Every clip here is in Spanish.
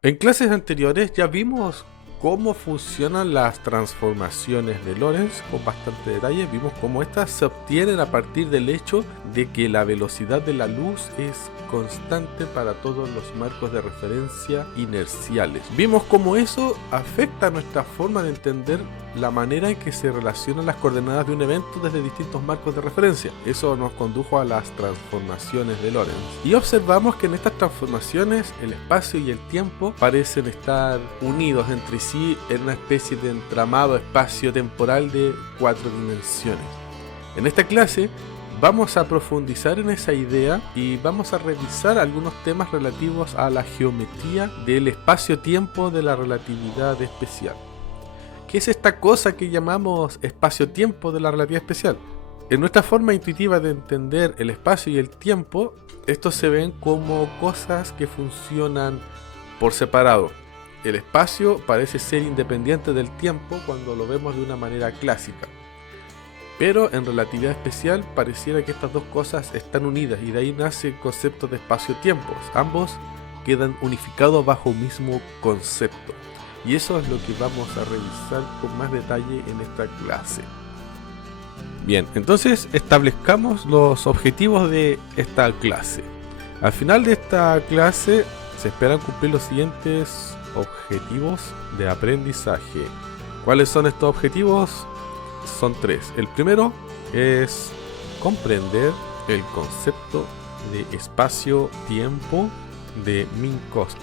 En clases anteriores ya vimos cómo funcionan las transformaciones de Lorentz con bastante detalle. Vimos cómo estas se obtienen a partir del hecho de que la velocidad de la luz es constante para todos los marcos de referencia inerciales. Vimos cómo eso afecta nuestra forma de entender la manera en que se relacionan las coordenadas de un evento desde distintos marcos de referencia. Eso nos condujo a las transformaciones de Lorentz. Y observamos que en estas transformaciones el espacio y el tiempo parecen estar unidos entre sí en una especie de entramado espacio-temporal de 4 dimensiones. En esta clase vamos a profundizar en esa idea y vamos a revisar algunos temas relativos a la geometría del espacio-tiempo de la relatividad especial. ¿Qué es esta cosa que llamamos espacio-tiempo de la relatividad especial? En nuestra forma intuitiva de entender el espacio y el tiempo, estos se ven como cosas que funcionan por separado. El espacio parece ser independiente del tiempo cuando lo vemos de una manera clásica. Pero en relatividad especial pareciera que estas dos cosas están unidas y de ahí nace el concepto de espacio-tiempo. Ambos quedan unificados bajo un mismo concepto. Y eso es lo que vamos a revisar con más detalle en esta clase. Bien, entonces establezcamos los objetivos de esta clase. Al final de esta clase se esperan cumplir los siguientes objetivos de aprendizaje. ¿Cuáles son estos objetivos? Son 3. El primero es comprender el concepto de espacio-tiempo de Minkowski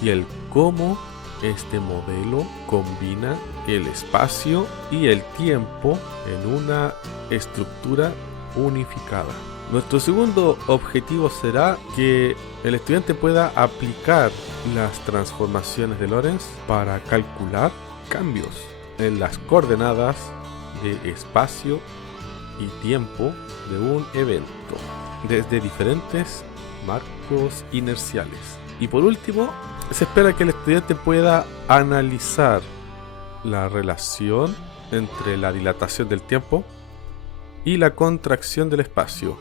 y el cómo este modelo combina el espacio y el tiempo en una estructura unificada. Nuestro segundo objetivo será que el estudiante pueda aplicar las transformaciones de Lorentz para calcular cambios en las coordenadas de espacio y tiempo de un evento desde diferentes marcos inerciales. Y por último, se espera que el estudiante pueda analizar la relación entre la dilatación del tiempo y la contracción del espacio.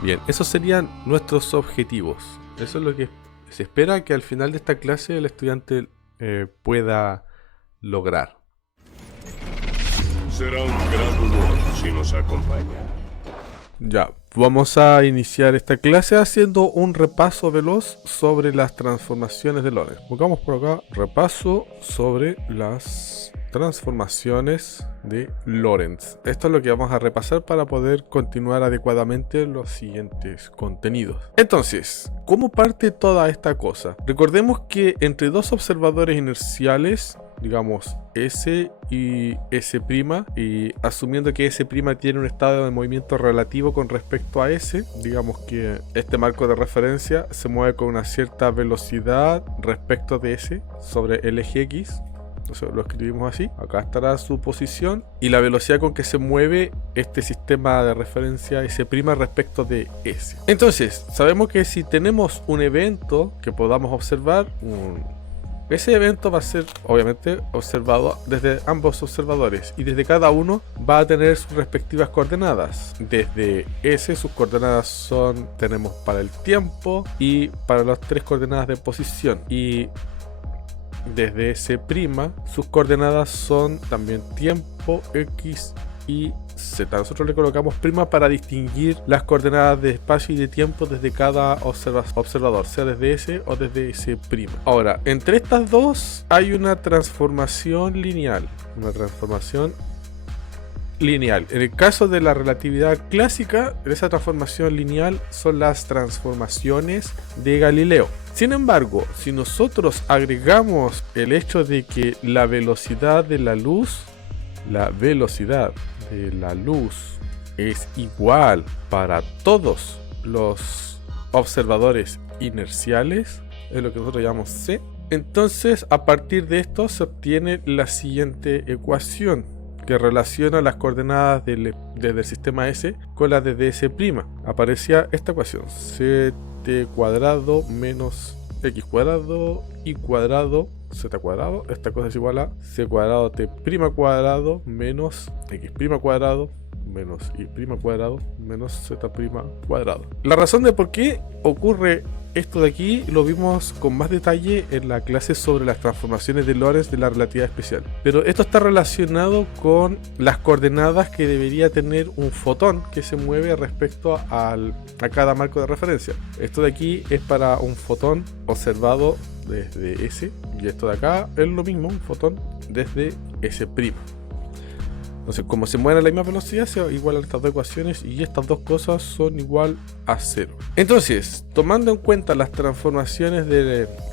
Bien, esos serían nuestros objetivos. Eso es lo que se espera que al final de esta clase el estudiante pueda lograr. Será un gran honor si nos acompaña. Ya, vamos a iniciar esta clase haciendo un repaso veloz sobre las transformaciones de Lorentz. Buscamos por acá, repaso sobre las transformaciones de Lorentz. Esto es lo que vamos a repasar para poder continuar adecuadamente los siguientes contenidos. Entonces, ¿cómo parte toda esta cosa? Recordemos que entre dos observadores inerciales, digamos S y S', y asumiendo que S' tiene un estado de movimiento relativo con respecto a S, digamos que este marco de referencia se mueve con una cierta velocidad respecto de S sobre el eje X. Entonces lo escribimos así, acá estará su posición y la velocidad con que se mueve este sistema de referencia S' respecto de S. Entonces, sabemos que si tenemos un evento que podamos observar, ese evento va a ser obviamente observado desde ambos observadores y desde cada uno va a tener sus respectivas coordenadas. Desde S sus coordenadas tenemos para el tiempo y para las 3 coordenadas de posición, y desde S' sus coordenadas son también tiempo, X y Z. Nosotros le colocamos prima para distinguir las coordenadas de espacio y de tiempo desde cada observador, sea desde S o desde S'. Ahora, entre estas dos hay una transformación lineal. En el caso de la relatividad clásica, esa transformación lineal son las transformaciones de Galileo. Sin embargo, si nosotros agregamos el hecho de que la velocidad de la luz es igual para todos los observadores inerciales, es lo que nosotros llamamos C, entonces a partir de esto se obtiene la siguiente ecuación que relaciona las coordenadas desde el sistema S con las de S'. Aparecía esta ecuación: ct cuadrado menos x cuadrado y cuadrado z cuadrado. Esta cosa es igual a c cuadrado t' cuadrado menos x' cuadrado menos y' cuadrado menos z' cuadrado. La razón de por qué ocurre esto de aquí lo vimos con más detalle en la clase sobre las transformaciones de Lorentz de la relatividad especial. Pero esto está relacionado con las coordenadas que debería tener un fotón que se mueve respecto a cada marco de referencia. Esto de aquí es para un fotón observado desde S, y esto de acá es lo mismo, un fotón desde S'. Entonces, como se mueven a la misma velocidad, se igualan estas dos ecuaciones y estas dos cosas son igual a 0. Entonces, tomando en cuenta las transformaciones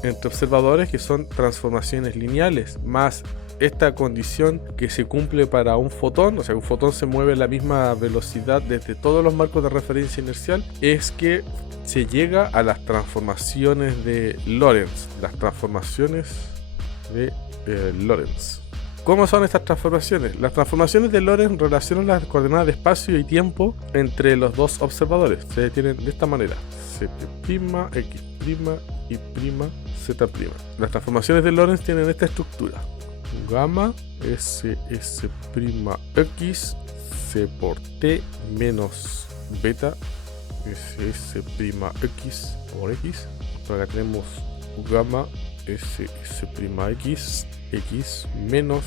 entre observadores, que son transformaciones lineales, más esta condición que se cumple para un fotón, o sea, un fotón se mueve a la misma velocidad desde todos los marcos de referencia inercial, es que se llega a las transformaciones de Lorentz. Las transformaciones de Lorentz. ¿Cómo son estas transformaciones? Las transformaciones de Lorentz relacionan las coordenadas de espacio y tiempo entre los dos observadores. Se tienen de esta manera: C', X', Y', Z'. Las transformaciones de Lorentz tienen esta estructura: gamma S', X, C por T menos beta S', X por X. Por acá tenemos gamma S', X menos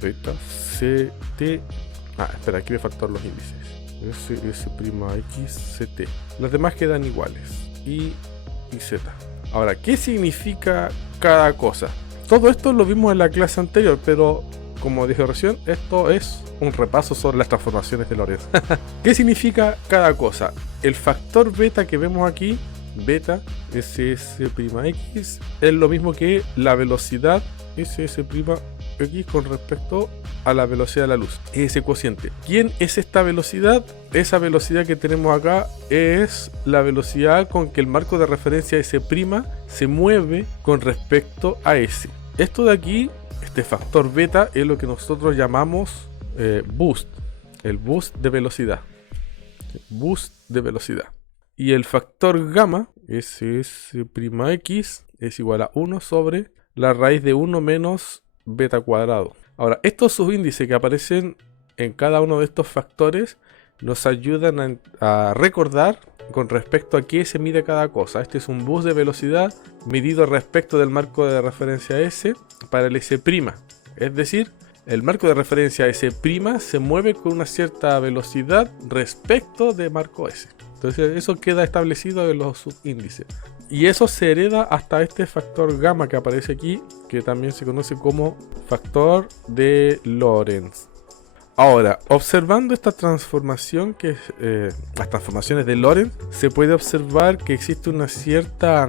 beta CT. Espera, aquí me faltaron los índices. S', CT. Las demás quedan iguales. Y Z. Ahora, ¿qué significa cada cosa? Todo esto lo vimos en la clase anterior, pero como dije recién, esto es un repaso sobre las transformaciones de Lorentz. ¿Qué significa cada cosa? El factor beta que vemos aquí, beta SS', es lo mismo que la velocidad SS', X con respecto a la velocidad de la luz. Ese cociente. ¿Quién es esta velocidad? Esa velocidad que tenemos acá es la velocidad con que el marco de referencia S' se mueve con respecto a S. Esto de aquí, este factor beta, es lo que nosotros llamamos boost. El boost de velocidad. Boost de velocidad. Y el factor gamma, SS', es igual a 1 sobre la raíz de 1 menos beta cuadrado. Ahora, estos subíndices que aparecen en cada uno de estos factores nos ayudan a recordar con respecto a qué se mide cada cosa. Este es un boost de velocidad medido respecto del marco de referencia S para el S'. Es decir, el marco de referencia S' se mueve con una cierta velocidad respecto de marco S. Entonces eso queda establecido en los subíndices. Y eso se hereda hasta este factor gamma que aparece aquí, que también se conoce como factor de Lorentz. Ahora, observando esta transformación, las transformaciones de Lorentz, se puede observar que existe una cierta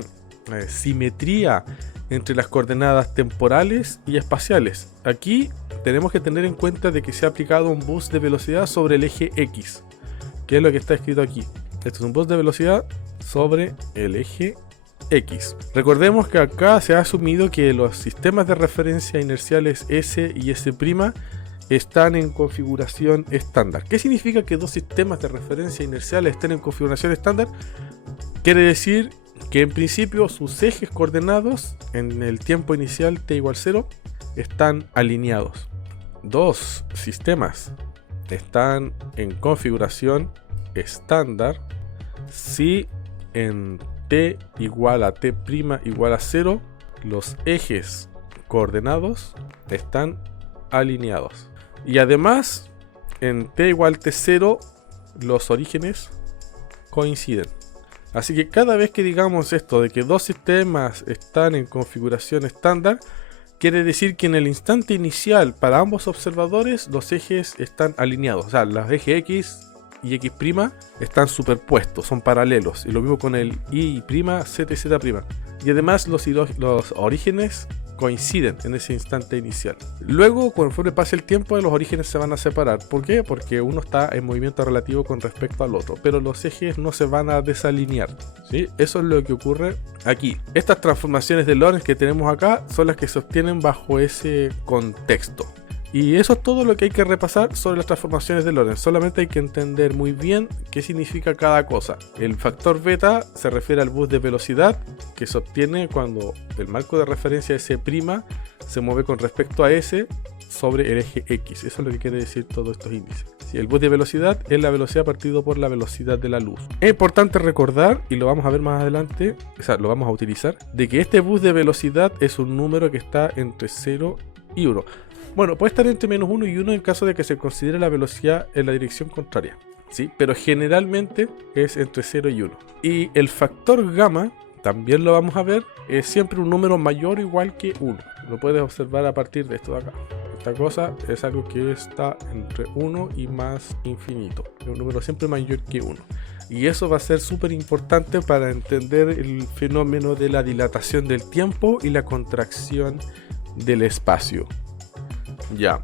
simetría entre las coordenadas temporales y espaciales. Aquí tenemos que tener en cuenta de que se ha aplicado un boost de velocidad sobre el eje X, que es lo que está escrito aquí. Esto es un boost de velocidad sobre el eje X. Recordemos que acá se ha asumido que los sistemas de referencia inerciales S y S' están en configuración estándar. ¿Qué significa que dos sistemas de referencia inerciales estén en configuración estándar? Quiere decir que en principio sus ejes coordenados en el tiempo inicial t igual 0 están alineados. Dos sistemas están en configuración estándar si en t igual a t' igual a 0 los ejes coordenados están alineados. Y además en t igual t0 los orígenes coinciden. Así que cada vez que digamos esto de que dos sistemas están en configuración estándar, quiere decir que en el instante inicial para ambos observadores los ejes están alineados. O sea, los ejes X y X' están superpuestos, son paralelos. Y lo mismo con el Y', Z y Z'. Y además los orígenes coinciden en ese instante inicial. Luego, conforme pase el tiempo, los orígenes se van a separar. ¿Por qué? Porque uno está en movimiento relativo con respecto al otro, pero los ejes no se van a desalinear, ¿sí? Eso es lo que ocurre aquí. Estas transformaciones de Lorentz que tenemos acá son las que se obtienen bajo ese contexto. Y eso es todo lo que hay que repasar sobre las transformaciones de Lorentz. Solamente hay que entender muy bien qué significa cada cosa. El factor beta se refiere al boost de velocidad que se obtiene cuando el marco de referencia S' se mueve con respecto a S sobre el eje X. Eso es lo que quiere decir todos estos índices. Si el bus de velocidad es la velocidad partido por la velocidad de la luz. Es importante recordar, y lo vamos a ver más adelante, o sea, lo vamos a utilizar, de que este bus de velocidad es un número que está entre 0 y 1. Bueno, puede estar entre menos 1 y 1 en caso de que se considere la velocidad en la dirección contraria, ¿sí? Pero generalmente es entre 0 y 1. Y el factor gamma, también lo vamos a ver, es siempre un número mayor o igual que 1. Lo puedes observar a partir de esto de acá. Esta cosa es algo que está entre 1 y más infinito. Es un número siempre mayor que 1. Y eso va a ser súper importante para entender el fenómeno de la dilatación del tiempo y la contracción del espacio. Ya.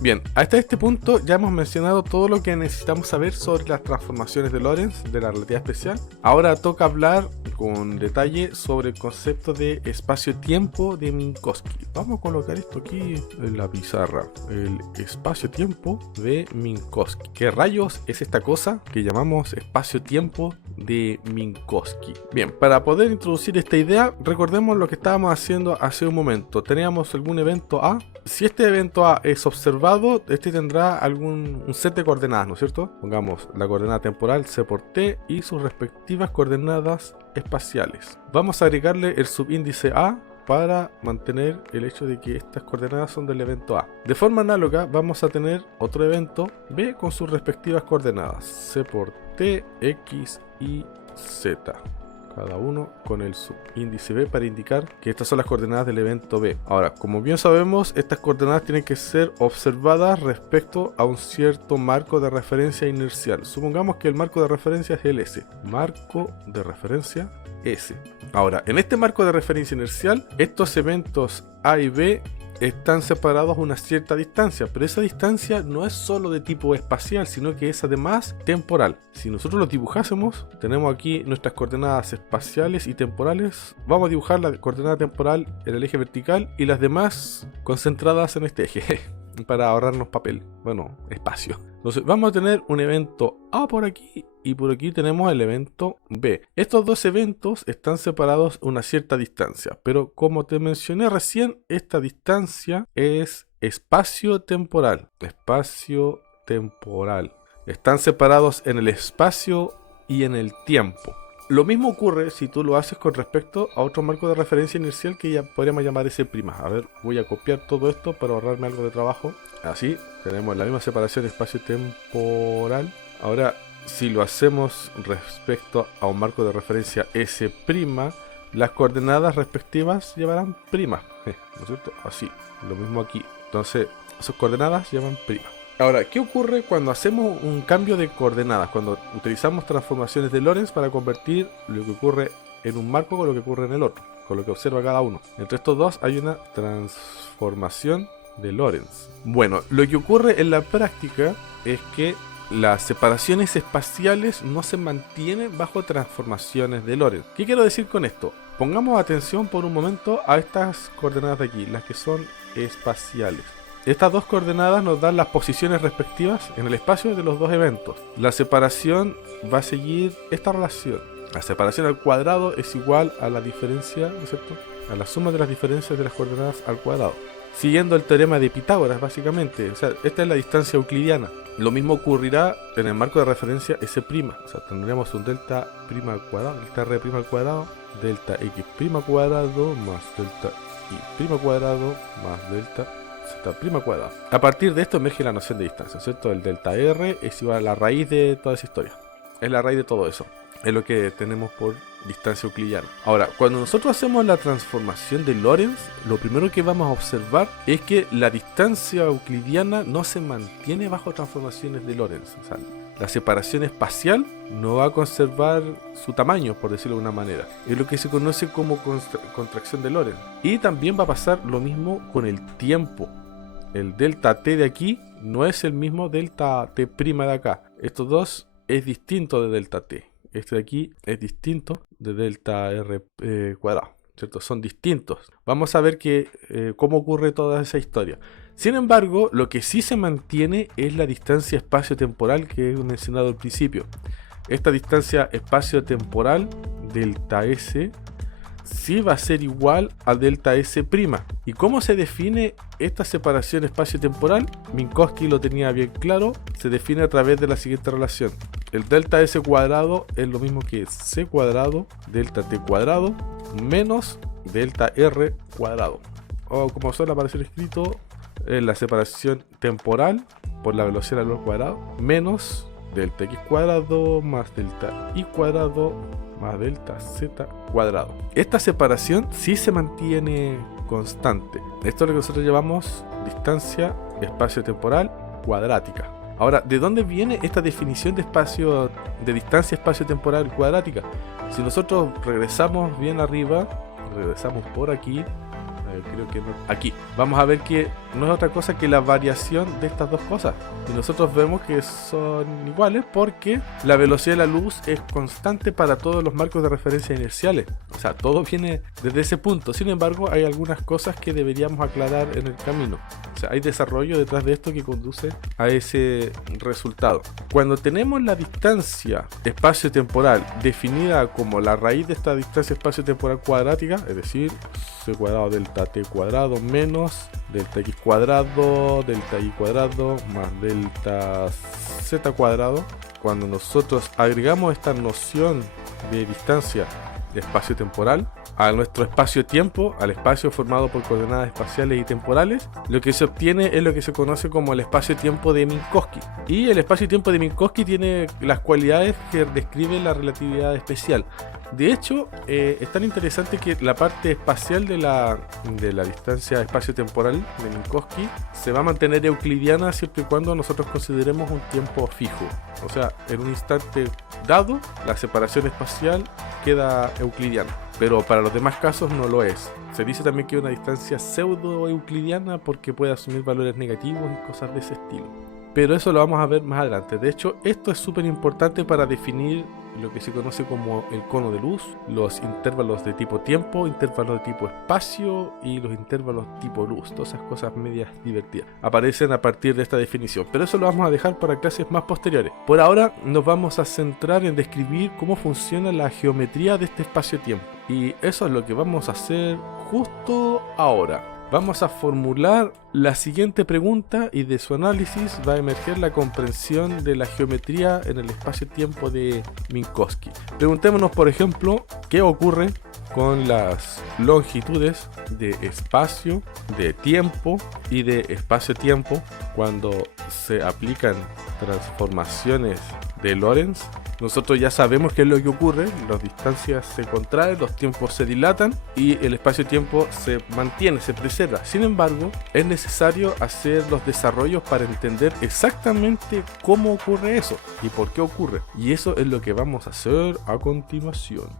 Bien, hasta este punto ya hemos mencionado todo lo que necesitamos saber sobre las transformaciones de Lorentz de la relatividad especial. Ahora toca hablar con detalle sobre el concepto de espacio-tiempo de Minkowski. Vamos a colocar esto aquí en la pizarra. El espacio-tiempo de Minkowski. ¿Qué rayos es esta cosa que llamamos espacio-tiempo de Minkowski? Bien, para poder introducir esta idea, recordemos lo que estábamos haciendo hace un momento. Teníamos algún evento A. Si este evento A es observado, este tendrá un set de coordenadas, ¿no es cierto? Pongamos la coordenada temporal C por T y sus respectivas coordenadas espaciales. Vamos a agregarle el subíndice A para mantener el hecho de que estas coordenadas son del evento A. De forma análoga vamos a tener otro evento B con sus respectivas coordenadas C por T, X y Z. Cada uno con el subíndice B para indicar que estas son las coordenadas del evento B. Ahora, como bien sabemos, estas coordenadas tienen que ser observadas respecto a un cierto marco de referencia inercial. Supongamos que el marco de referencia es el S. Marco de referencia S. Ahora, en este marco de referencia inercial, estos eventos A y B están separados a una cierta distancia, pero esa distancia no es solo de tipo espacial, sino que es además temporal. Si nosotros los dibujásemos, tenemos aquí nuestras coordenadas espaciales y temporales. Vamos a dibujar la coordenada temporal en el eje vertical y las demás concentradas en este eje para ahorrarnos papel, bueno, espacio. Entonces vamos a tener un evento A por aquí y por aquí tenemos el evento B. Estos dos eventos están separados a una cierta distancia, pero como te mencioné recién, esta distancia es espacio-temporal. Espacio-temporal. Están separados en el espacio y en el tiempo. Lo mismo ocurre si tú lo haces con respecto a otro marco de referencia inercial que ya podríamos llamar S'. A ver, voy a copiar todo esto para ahorrarme algo de trabajo. Así, tenemos la misma separación espacio-temporal. Ahora, si lo hacemos respecto a un marco de referencia S', las coordenadas respectivas llevarán prima, ¿no es cierto? Así, lo mismo aquí. Entonces, sus coordenadas llevan prima. Ahora, ¿qué ocurre cuando hacemos un cambio de coordenadas? Cuando utilizamos transformaciones de Lorentz para convertir lo que ocurre en un marco con lo que ocurre en el otro, con lo que observa cada uno. Entre estos dos hay una transformación de Lorentz. Bueno, lo que ocurre en la práctica es que las separaciones espaciales no se mantienen bajo transformaciones de Lorentz. ¿Qué quiero decir con esto? Pongamos atención por un momento a estas coordenadas de aquí, las que son espaciales. Estas dos coordenadas nos dan las posiciones respectivas en el espacio de los dos eventos. La separación va a seguir esta relación. La separación al cuadrado es igual a la diferencia, ¿no es cierto?, a la suma de las diferencias de las coordenadas al cuadrado. Siguiendo el teorema de Pitágoras, básicamente. O sea, esta es la distancia euclidiana. Lo mismo ocurrirá en el marco de referencia S'. O sea, tendremos un delta prima al cuadrado, delta R prima al cuadrado, delta X prima cuadrado más delta Y prima cuadrado más delta Z' cuadrado. A partir de esto emerge la noción de distancia, ¿cierto? El delta R es igual a la raíz de toda esa historia. Es la raíz de todo eso. Es lo que tenemos por distancia euclidiana. Ahora, cuando nosotros hacemos la transformación de Lorentz, lo primero que vamos a observar es que la distancia euclidiana no se mantiene bajo transformaciones de Lorentz. O sea, la separación espacial no va a conservar su tamaño, por decirlo de una manera. Es lo que se conoce como contracción de Lorentz. Y también va a pasar lo mismo con el tiempo. El delta t de aquí no es el mismo delta t' de acá. Estos dos es distinto de delta t. Este de aquí es distinto de delta r cuadrado, ¿cierto? Son distintos. Vamos a ver cómo ocurre toda esa historia. Sin embargo, lo que sí se mantiene es la distancia espacio-temporal que he mencionado al principio. Esta distancia espacio-temporal, delta S, sí va a ser igual a delta S'. ¿Y cómo se define esta separación espacio-temporal? Minkowski lo tenía bien claro, se define a través de la siguiente relación. El delta S cuadrado es lo mismo que C cuadrado, delta T cuadrado, menos delta R cuadrado. O como suele aparecer escrito, la separación temporal por la velocidad de la luz al cuadrado, menos delta X cuadrado más delta Y cuadrado más delta Z cuadrado. Esta separación sí se mantiene constante. Esto es lo que nosotros llamamos distancia espacio-temporal cuadrática. Ahora, ¿de dónde viene esta definición de distancia espacio-temporal cuadrática? Si nosotros regresamos bien arriba, regresamos por aquí, creo que no, aquí, vamos a ver que no es otra cosa que la variación de estas dos cosas. Y nosotros vemos que son iguales porque la velocidad de la luz es constante para todos los marcos de referencia inerciales. O sea, todo viene desde ese punto. Sin embargo, hay algunas cosas que deberíamos aclarar en el camino. O sea, hay desarrollo detrás de esto que conduce a ese resultado. Cuando tenemos la distancia espacio-temporal definida como la raíz de esta distancia espacio-temporal cuadrática, es decir, c cuadrado delta t cuadrado menos delta x cuadrado, delta y cuadrado más delta z cuadrado, cuando nosotros agregamos esta noción de distancia de espacio-temporal a nuestro espacio-tiempo, al espacio formado por coordenadas espaciales y temporales, lo que se obtiene es lo que se conoce como el espacio-tiempo de Minkowski. Y el espacio-tiempo de Minkowski tiene las cualidades que describen la relatividad especial. De hecho, es tan interesante que la parte espacial de la distancia espacio-temporal de Minkowski se va a mantener euclidiana siempre y cuando nosotros consideremos un tiempo fijo. O sea, en un instante dado, la separación espacial queda euclidiana, pero para los demás casos no lo es. Se dice también que es una distancia pseudo-euclidiana porque puede asumir valores negativos y cosas de ese estilo. Pero eso lo vamos a ver más adelante. De hecho, esto es súper importante para definir lo que se conoce como el cono de luz, los intervalos de tipo tiempo, intervalos de tipo espacio y los intervalos tipo luz. Todas esas cosas medias divertidas aparecen a partir de esta definición, pero eso lo vamos a dejar para clases más posteriores. Por ahora nos vamos a centrar en describir cómo funciona la geometría de este espacio-tiempo, y eso es lo que vamos a hacer justo ahora. Vamos a formular la siguiente pregunta y de su análisis va a emerger la comprensión de la geometría en el espacio-tiempo de Minkowski. Preguntémonos, por ejemplo, qué ocurre con las longitudes de espacio, de tiempo y de espacio-tiempo cuando se aplican transformaciones de Lorentz. Nosotros ya sabemos qué es lo que ocurre, las distancias se contraen, los tiempos se dilatan y el espacio-tiempo se mantiene, se preserva. Sin embargo, es necesario hacer los desarrollos para entender exactamente cómo ocurre eso y por qué ocurre. Y eso es lo que vamos a hacer a continuación.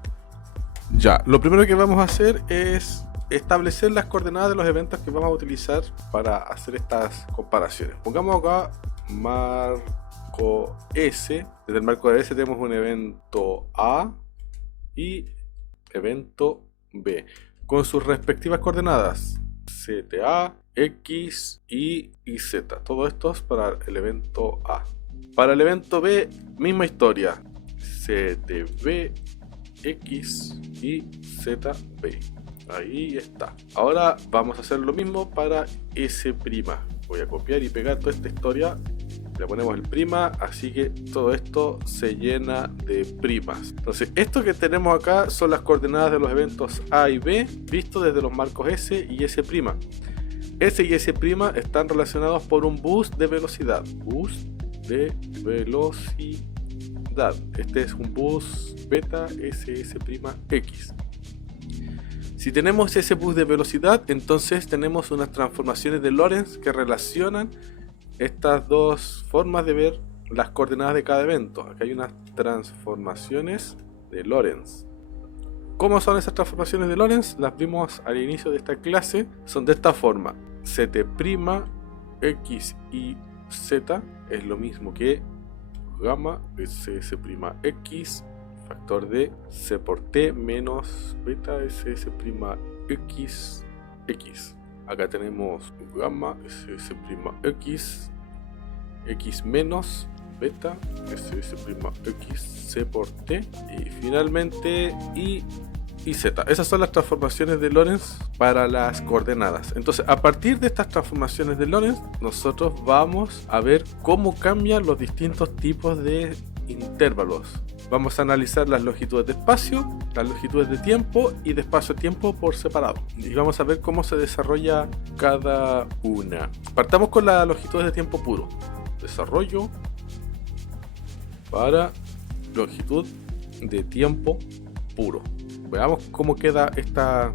Ya, lo primero que vamos a hacer es establecer las coordenadas de los eventos que vamos a utilizar para hacer estas comparaciones. Pongamos acá marco S. Desde el marco de S tenemos un evento A y evento B con sus respectivas coordenadas ZA, X, Y y Z. Todo esto es para el evento A. Para el evento B, misma historia. ZB, X y ZB. Ahí está. Ahora vamos a hacer lo mismo para S'. Voy a copiar y pegar toda esta historia. Le ponemos el prima, así que todo esto se llena de primas. Entonces, esto que tenemos acá son las coordenadas de los eventos A y B, visto desde los marcos S y S'. S y S' están relacionados por un boost de velocidad. Boost de velocidad. Este es un boost beta SS'(X). Si tenemos ese boost de velocidad, entonces tenemos unas transformaciones de Lorentz que relacionan estas dos formas de ver las coordenadas de cada evento. Acá hay unas transformaciones de Lorentz. ¿Cómo son esas transformaciones de Lorentz? Las vimos al inicio de esta clase. Son de esta forma. Ct', X y Z es lo mismo que gamma SS'(X) factor de C por T menos beta SS'(X). Acá tenemos gamma SS'(X), X menos beta SS'(X) C por T y finalmente Y y z. Esas son las transformaciones de Lorentz para las coordenadas. Entonces, a partir de estas transformaciones de Lorentz, nosotros vamos a ver cómo cambian los distintos tipos de intervalos. Vamos a analizar las longitudes de espacio, las longitudes de tiempo y de espacio-tiempo por separado. Y vamos a ver cómo se desarrolla cada una. Partamos con las longitudes de tiempo puro. Desarrollo para longitud de tiempo puro. Veamos cómo queda esta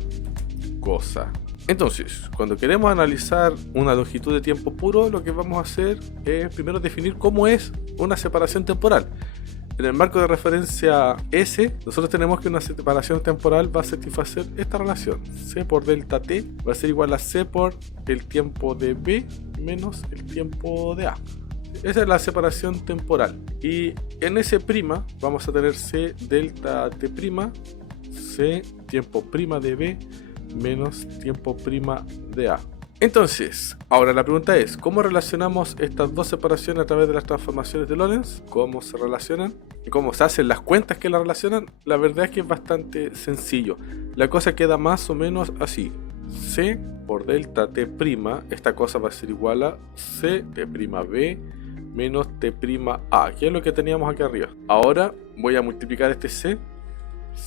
cosa. Entonces, cuando queremos analizar una longitud de tiempo puro, lo que vamos a hacer es primero definir cómo es una separación temporal. En el marco de referencia S, nosotros tenemos que una separación temporal va a satisfacer esta relación. C por delta T va a ser igual a C por el tiempo de B menos el tiempo de A. Esa es la separación temporal. Y en S' vamos a tener C delta T', C tiempo prima de B menos tiempo prima de A. Entonces, ahora la pregunta es, ¿cómo relacionamos estas dos separaciones a través de las transformaciones de Lorentz? ¿Cómo se relacionan? ¿Y cómo se hacen las cuentas que las relacionan? La verdad es que es bastante sencillo. La cosa queda más o menos así. C por delta T', esta cosa va a ser igual a C T' B menos T' A, que es lo que teníamos aquí arriba. Ahora voy a multiplicar este C,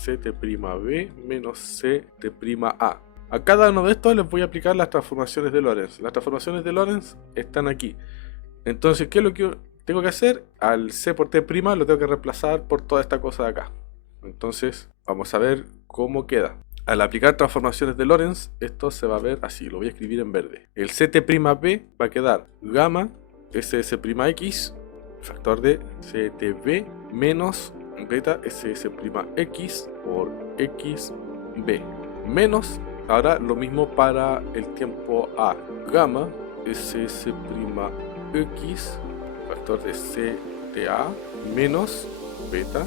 T' B menos C T' A. A cada uno de estos les voy a aplicar las transformaciones de Lorentz. Las transformaciones de Lorentz están aquí. Entonces, ¿qué es lo que tengo que hacer? Al C por T' lo tengo que reemplazar por toda esta cosa de acá. Entonces, vamos a ver cómo queda. Al aplicar transformaciones de Lorentz, esto se va a ver así, lo voy a escribir en verde. El CT'(B) va a quedar gamma SS'(X), factor de CTB menos beta SS'(X) por XB, menos, ahora lo mismo para el tiempo A, gamma SS'(X), factor de CTA menos beta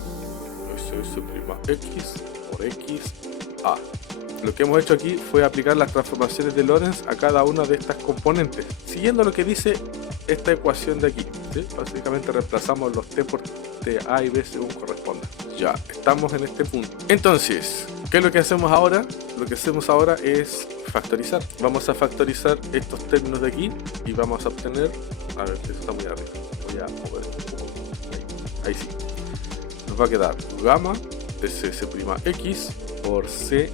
SS'(X) por XA. Lo que hemos hecho aquí fue aplicar las transformaciones de Lorentz a cada una de estas componentes, siguiendo lo que dice esta ecuación de aquí, ¿sí? Básicamente reemplazamos los T por TA y B según corresponda. Ya, estamos en este punto. Entonces, ¿qué es lo que hacemos ahora? Lo que hacemos ahora es factorizar. Vamos a factorizar estos términos de aquí y vamos a obtener... A ver, eso está muy arriba. Voy a mover un poco. Ahí sí. Nos va a quedar gamma SS'(X) por C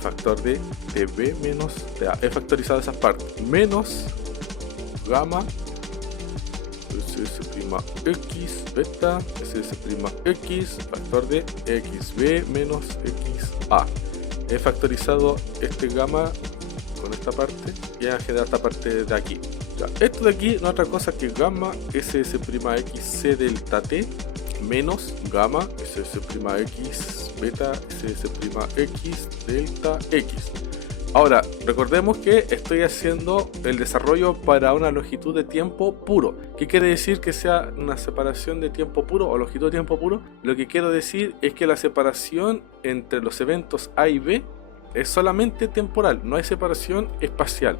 factor de TB menos TA. He factorizado esas partes. Menos gamma SS'(X) beta SS'(X) factor de XB menos XA. He factorizado este gamma con esta parte y he generado esta parte de aquí. Ya, esto de aquí no es otra cosa que gamma SS'(X) C delta T menos gamma SS'(X) beta SS'(X) delta X. Ahora, recordemos que estoy haciendo el desarrollo para una longitud de tiempo puro. ¿Qué quiere decir que sea una separación de tiempo puro o longitud de tiempo puro? Lo que quiero decir es que la separación entre los eventos A y B es solamente temporal, no hay separación espacial.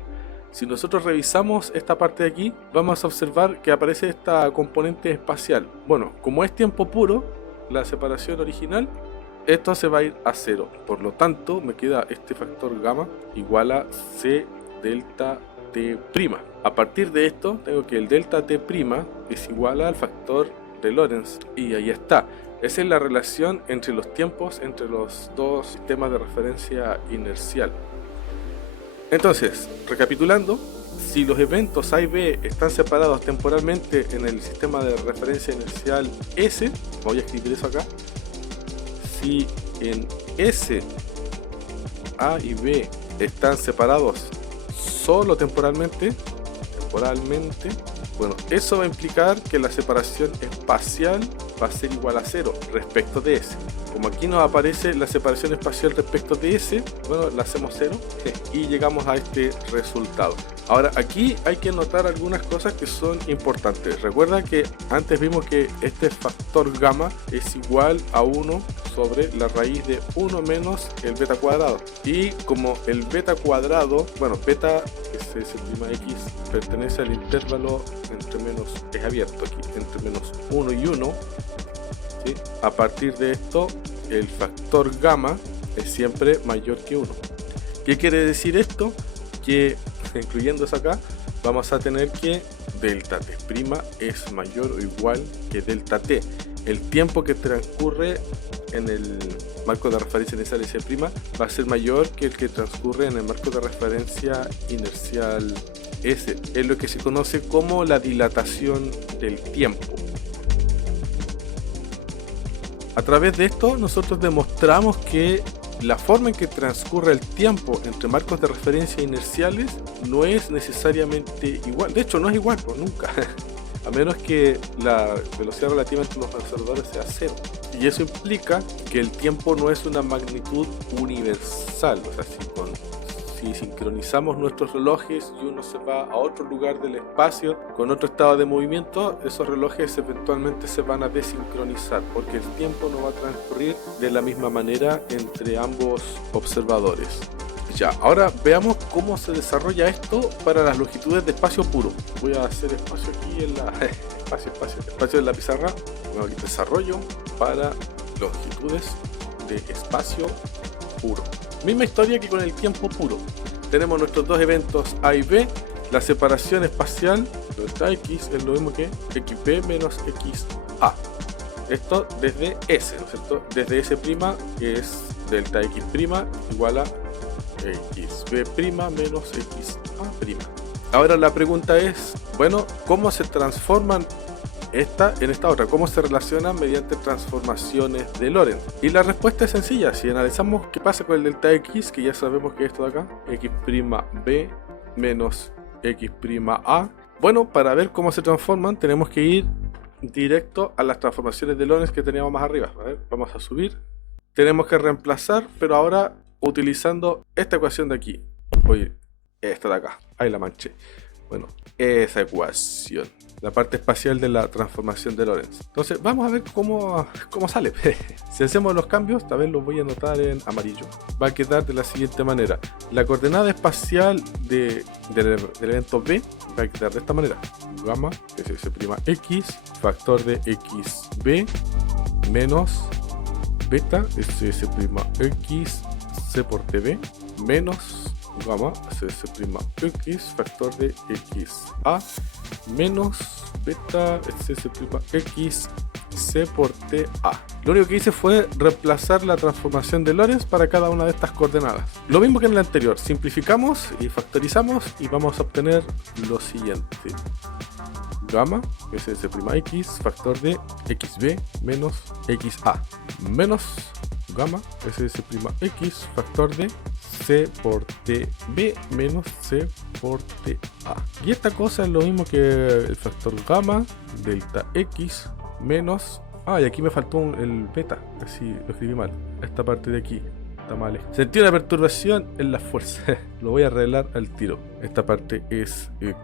Si nosotros revisamos esta parte de aquí, vamos a observar que aparece esta componente espacial. Bueno, como es tiempo puro, la separación original, esto se va a ir a 0. Por lo tanto, me queda este factor gamma igual a C delta T'. A partir de esto, tengo que el delta T' es igual al factor de Lorentz. Y ahí está. Esa es la relación entre los tiempos, entre los dos sistemas de referencia inercial. Entonces, recapitulando, si los eventos A y B están separados temporalmente en el sistema de referencia inercial S, voy a escribir eso acá. Si en S, A y B están separados solo temporalmente, bueno, eso va a implicar que la separación espacial va a ser igual a 0 respecto de S. Como aquí nos aparece la separación espacial respecto de S, bueno, la hacemos 0 y llegamos a este resultado. Ahora, aquí hay que notar algunas cosas que son importantes. Recuerda que antes vimos que este factor gamma es igual a 1 sobre la raíz de 1 menos el beta cuadrado. Y como el beta cuadrado, bueno, beta SS'(X) pertenece al intervalo entre menos, es abierto aquí, entre menos 1 y 1. ¿Sí? A partir de esto, el factor gamma es siempre mayor que 1. ¿Qué quiere decir esto? Que, incluyendo eso acá, vamos a tener que delta t' es mayor o igual que delta t. El tiempo que transcurre en el marco de referencia inercial S' va a ser mayor que el que transcurre en el marco de referencia inercial S. Es lo que se conoce como la dilatación del tiempo. A través de esto nosotros demostramos que la forma en que transcurre el tiempo entre marcos de referencia inerciales no es necesariamente igual. De hecho, no es igual, pues nunca. A menos que la velocidad relativa entre los observadores sea 0. Y eso implica que el tiempo no es una magnitud universal. O sea, si sincronizamos nuestros relojes y uno se va a otro lugar del espacio con otro estado de movimiento, esos relojes eventualmente se van a desincronizar, porque el tiempo no va a transcurrir de la misma manera entre ambos observadores. Ya, ahora veamos cómo se desarrolla esto para las longitudes de espacio puro. Voy a hacer espacio aquí en la espacio en la pizarra. Desarrollo para longitudes de espacio puro. Misma historia que con el tiempo puro. Tenemos nuestros dos eventos A y B. La separación espacial, delta X, es lo mismo que XB menos XA. Esto desde S, ¿no es cierto? Desde S', que es delta X' igual a XB' menos XA'. Ahora la pregunta es, bueno, ¿cómo se transforman esta en esta otra? ¿Cómo se relacionan mediante transformaciones de Lorentz? Y la respuesta es sencilla. Si analizamos qué pasa con el delta X, que ya sabemos que es esto de acá, X'B menos X'A. Bueno, para ver cómo se transforman tenemos que ir directo a las transformaciones de Lorentz que teníamos más arriba. A ver, vamos a subir. Tenemos que reemplazar, pero ahora utilizando esta ecuación de aquí. Oye, esta de acá. Ahí la manché. Bueno, esa ecuación. La parte espacial de la transformación de Lorentz. Entonces, vamos a ver cómo sale. Si hacemos los cambios, esta vez los voy a anotar en amarillo. Va a quedar de la siguiente manera. La coordenada espacial del evento B va a quedar de esta manera. Gamma, que es S'(X), factor de XB, menos beta, SS'(X), C por TB, menos gamma, SS'(X), factor de XA, menos beta, SS'(X), C por TA. Lo único que hice fue reemplazar la transformación de Lorentz para cada una de estas coordenadas. Lo mismo que en la anterior, simplificamos y factorizamos y vamos a obtener lo siguiente. Gamma, SS'(X), factor de XB menos XA, menos gamma, SS'(X), factor de C por TB menos C por TA. Y esta cosa es lo mismo que el factor gamma, delta X, menos... y aquí me faltó el beta, así lo escribí mal. Esta parte de aquí está mal. Sentí una perturbación en la fuerza. Lo voy a arreglar al tiro. Esta parte es X.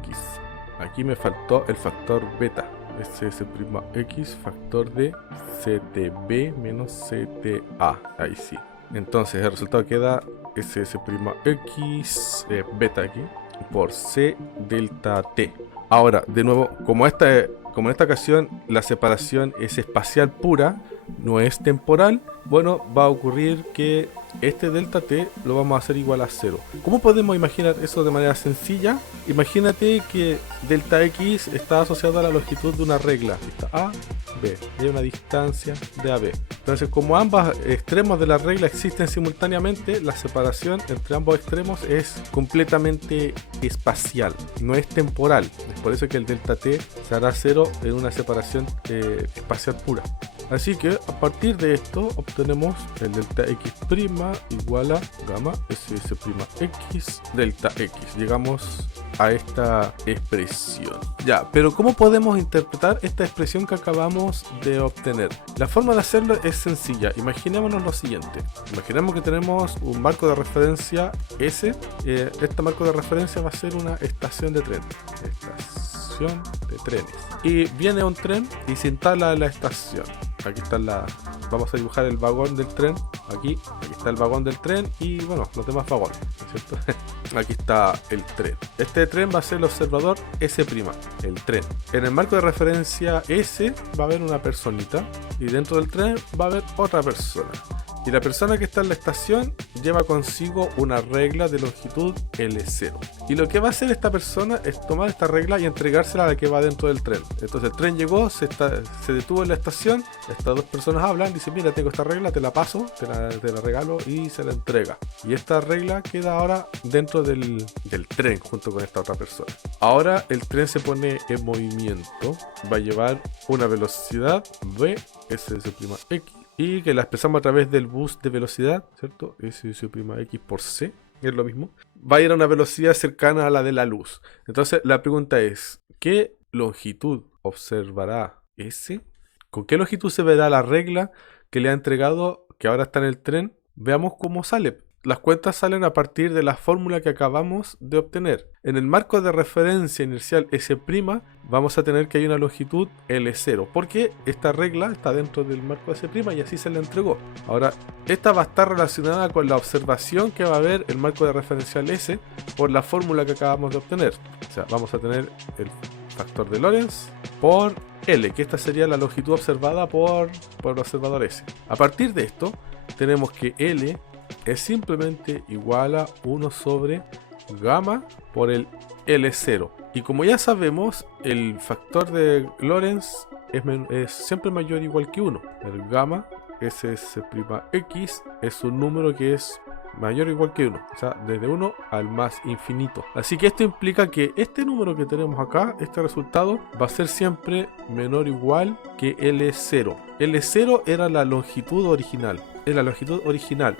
Aquí me faltó el factor beta. SS'(X), factor de CTB menos CTA. Ahí sí. Entonces el resultado queda SS'(X) beta aquí por C delta T. Ahora, de nuevo, como en esta ocasión la separación es espacial pura, no es temporal, bueno, va a ocurrir que este delta T lo vamos a hacer igual a 0. ¿Cómo podemos imaginar eso de manera sencilla? Imagínate que delta X está asociado a la longitud de una regla. Está A, B, y hay una distancia de AB. Entonces, como ambos extremos de la regla existen simultáneamente, la separación entre ambos extremos es completamente espacial, no es temporal. Es por eso que el delta T se hará 0 en una separación espacial pura. Así que a partir de esto obtenemos el delta X' igual a gamma SS'(X) delta X. Llegamos a esta expresión. Ya, pero ¿cómo podemos interpretar esta expresión que acabamos de obtener? La forma de hacerlo es sencilla. Imaginémonos lo siguiente. Imaginemos que tenemos un marco de referencia S. Este marco de referencia va a ser una estación de tren. Estación de trenes. Y viene un tren y se instala en la estación. Aquí está vamos a dibujar el vagón del tren. Aquí está el vagón del tren y bueno, los demás vagones, ¿no es cierto? Aquí está el tren. Este tren va a ser el observador S', el tren. En el marco de referencia S va a haber una personita y dentro del tren va a haber otra persona. Y la persona que está en la estación lleva consigo una regla de longitud L0. Y lo que va a hacer esta persona es tomar esta regla y entregársela a la que va dentro del tren. Entonces el tren llegó, se detuvo en la estación, estas dos personas hablan, dicen mira tengo esta regla, te la paso, te la regalo y se la entrega. Y esta regla queda ahora dentro del tren junto con esta otra persona. Ahora el tren se pone en movimiento, va a llevar una velocidad v, S'(x), y que la expresamos a través del bus de velocidad, ¿cierto? S'(x) por c, es lo mismo. Va a ir a una velocidad cercana a la de la luz. Entonces la pregunta es, ¿qué longitud observará S? ¿Con qué longitud se verá la regla que le ha entregado, que ahora está en el tren? Veamos cómo sale. Las cuentas salen a partir de la fórmula que acabamos de obtener. En el marco de referencia inercial S', vamos a tener que hay una longitud L0, porque esta regla está dentro del marco de S' y así se le entregó. Ahora, esta va a estar relacionada con la observación que va a haber el marco de referencial S por la fórmula que acabamos de obtener. O sea, vamos a tener el factor de Lorentz por L, que esta sería la longitud observada por el observador S. A partir de esto, tenemos que L es simplemente igual a 1 sobre gamma por el L0. Y como ya sabemos, el factor de Lorentz es siempre mayor o igual que 1. El gamma SS'(x) es un número que es mayor o igual que 1, o sea, desde 1 al más infinito. Así que esto implica que este número que tenemos acá, este resultado, va a ser siempre menor o igual que L0. L0 era la longitud original, es la longitud original.